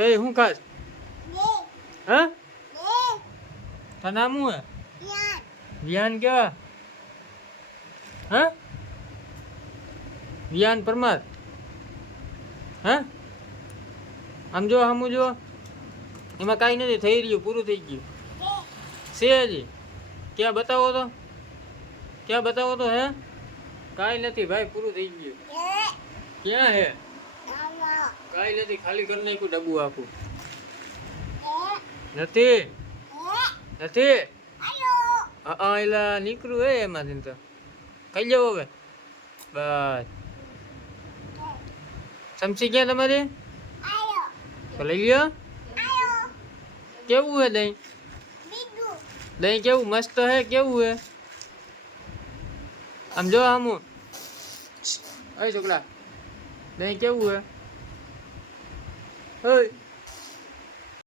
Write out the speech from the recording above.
એ શું ખાસ હા તારું નામ શું હે વિયાન કેવા હા વિયાન પરમાર હા આમ જો હમું જો એમાં કાંઈ નથી થઈ રહ્યું પૂરું થઈ ગયું છે હજી ક્યાં બતાવો તો હે કાંઈ નથી ભાઈ પૂરું થઈ ગયું ક્યાં હે કાંઈ નથી ખાલી કરી નાખ્યું ડબ્બુ આખું નથી એલા નીકળ્યું હે એમાંથી તો ખાઈ જાવ હવે બસ સમસી ક્યાં તમારી તો લઈ લ્યો કેવું હે દહીં કેવું મસ્ત હે કેવું હે આમ જો આમું અય છોકરા દહીં કેવું હે ઓય